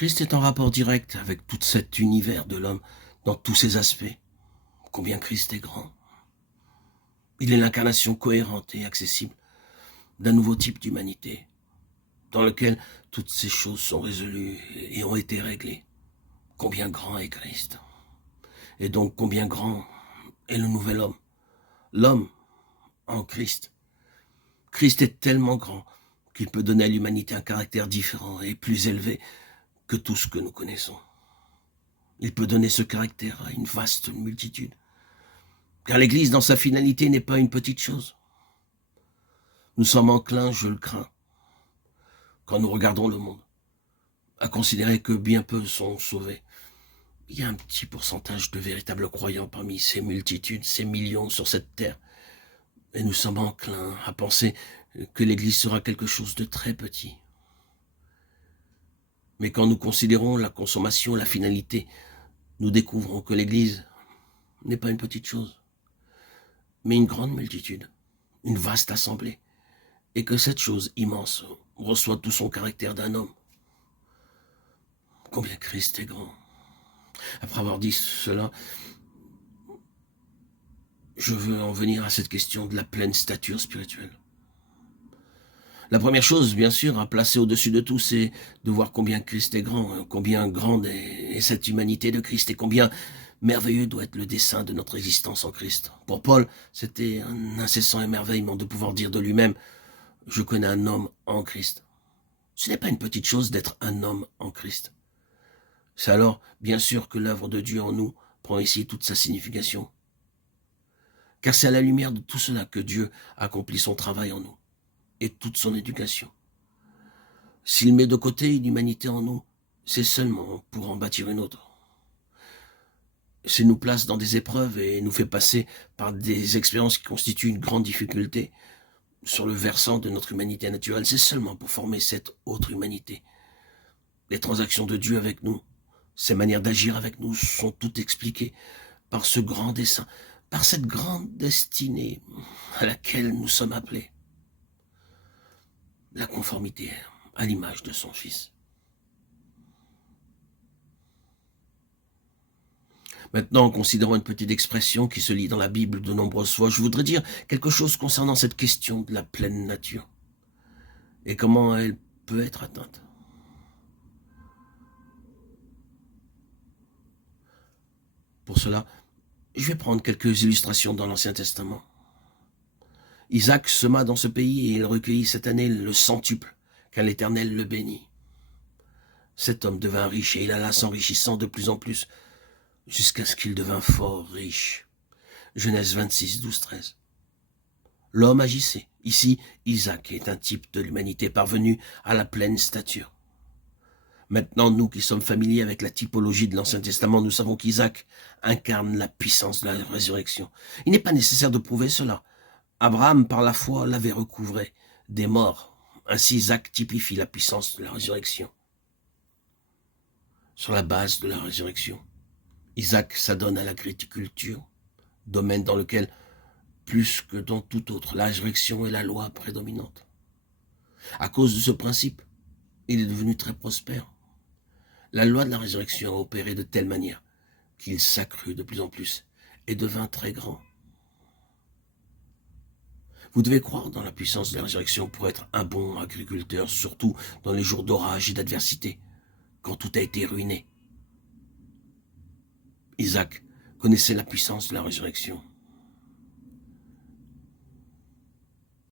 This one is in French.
Christ est en rapport direct avec tout cet univers de l'homme dans tous ses aspects. Combien Christ est grand. Il est l'incarnation cohérente et accessible d'un nouveau type d'humanité, dans lequel toutes ces choses sont résolues et ont été réglées. Combien grand est Christ. Et donc combien grand est le nouvel homme. L'homme en Christ. Christ est tellement grand qu'il peut donner à l'humanité un caractère différent et plus élevé que tout ce que nous connaissons. Il peut donner ce caractère à une vaste multitude. Car l'Église, dans sa finalité, n'est pas une petite chose. Nous sommes enclins, je le crains, quand nous regardons le monde, à considérer que bien peu sont sauvés. Il y a un petit pourcentage de véritables croyants parmi ces multitudes, ces millions sur cette terre. Et nous sommes enclins à penser que l'Église sera quelque chose de très petit. Mais quand nous considérons la consommation, la finalité, nous découvrons que l'Église n'est pas une petite chose, mais une grande multitude, une vaste assemblée, et que cette chose immense reçoit tout son caractère d'un homme. Combien Christ est grand. Après avoir dit cela, je veux en venir à cette question de la pleine stature spirituelle. La première chose, bien sûr, à placer au-dessus de tout, c'est de voir combien Christ est grand, combien grande est cette humanité de Christ et combien merveilleux doit être le dessein de notre existence en Christ. Pour Paul, c'était un incessant émerveillement de pouvoir dire de lui-même « Je connais un homme en Christ ». Ce n'est pas une petite chose d'être un homme en Christ. C'est alors, bien sûr, que l'œuvre de Dieu en nous prend ici toute sa signification. Car c'est à la lumière de tout cela que Dieu accomplit son travail en nous et toute son éducation. S'il met de côté une humanité en nous, c'est seulement pour en bâtir une autre. S'il nous place dans des épreuves et nous fait passer par des expériences qui constituent une grande difficulté sur le versant de notre humanité naturelle, c'est seulement pour former cette autre humanité. Les transactions de Dieu avec nous, ses manières d'agir avec nous sont toutes expliquées par ce grand dessein, par cette grande destinée à laquelle nous sommes appelés. La conformité à l'image de son Fils. Maintenant, considérons une petite expression qui se lit dans la Bible de nombreuses fois. Je voudrais dire quelque chose concernant cette question de la pleine nature et comment elle peut être atteinte. Pour cela, je vais prendre quelques illustrations dans l'Ancien Testament. Isaac sema dans ce pays et il recueillit cette année le centuple, car l'Éternel le bénit. Cet homme devint riche et il alla s'enrichissant de plus en plus, jusqu'à ce qu'il devint fort riche. Genèse 26, 12, 13. L'homme agissait. Ici, Isaac est un type de l'humanité parvenu à la pleine stature. Maintenant, nous qui sommes familiers avec la typologie de l'Ancien Testament, nous savons qu'Isaac incarne la puissance de la résurrection. Il n'est pas nécessaire de prouver cela. Abraham, par la foi, l'avait recouvré des morts. Ainsi, Isaac typifie la puissance de la résurrection. Sur la base de la résurrection, Isaac s'adonne à l'agriculture, domaine dans lequel, plus que dans tout autre, la résurrection est la loi prédominante. À cause de ce principe, il est devenu très prospère. La loi de la résurrection a opéré de telle manière qu'il s'accrut de plus en plus et devint très grand. Vous devez croire dans la puissance de la résurrection pour être un bon agriculteur, surtout dans les jours d'orage et d'adversité, quand tout a été ruiné. Isaac connaissait la puissance de la résurrection.